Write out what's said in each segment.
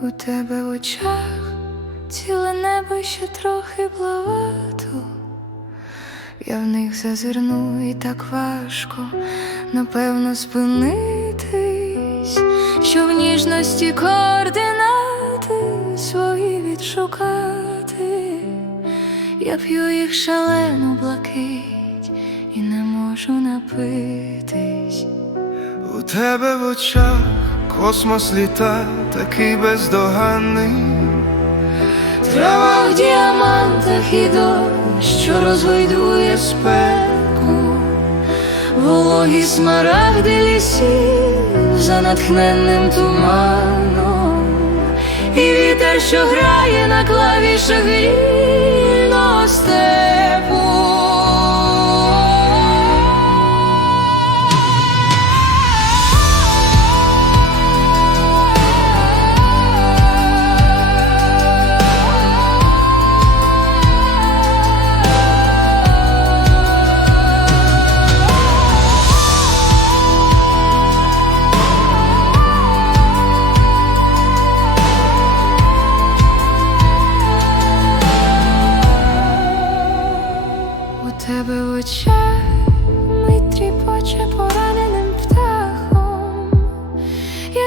тебе в очах ціле небо ще трохи плавато. Я в них зазирну і так важко, напевно, спинитись, що в ніжності координати свої відшукати. Я п'ю їх шалену блакить і не можу напитись. У тебе в очах космос літа, такий бездоганний. В діамантах і дощ, що розгойдує спеку, вологі смарагди лісів за натхненним туманом, і вітер, що грає на клавішах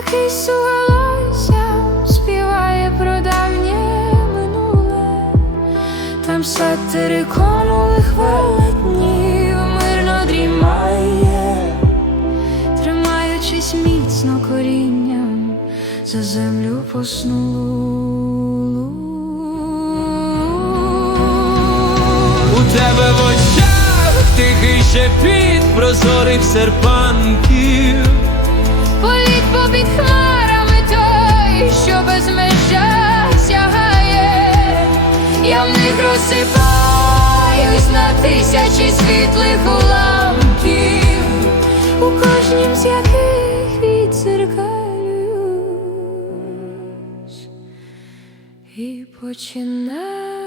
суголоссям співає про давнє минуле, там сад териконових велетнів мирно дрімає, тримаючись міцно корінням за землю поснулу. У тебе в очах тихий шепіт прозорих серпанків. Я розсипаюсь на тисячі світлих уламків, у кожнім з яких відзеркалююсь і починаю.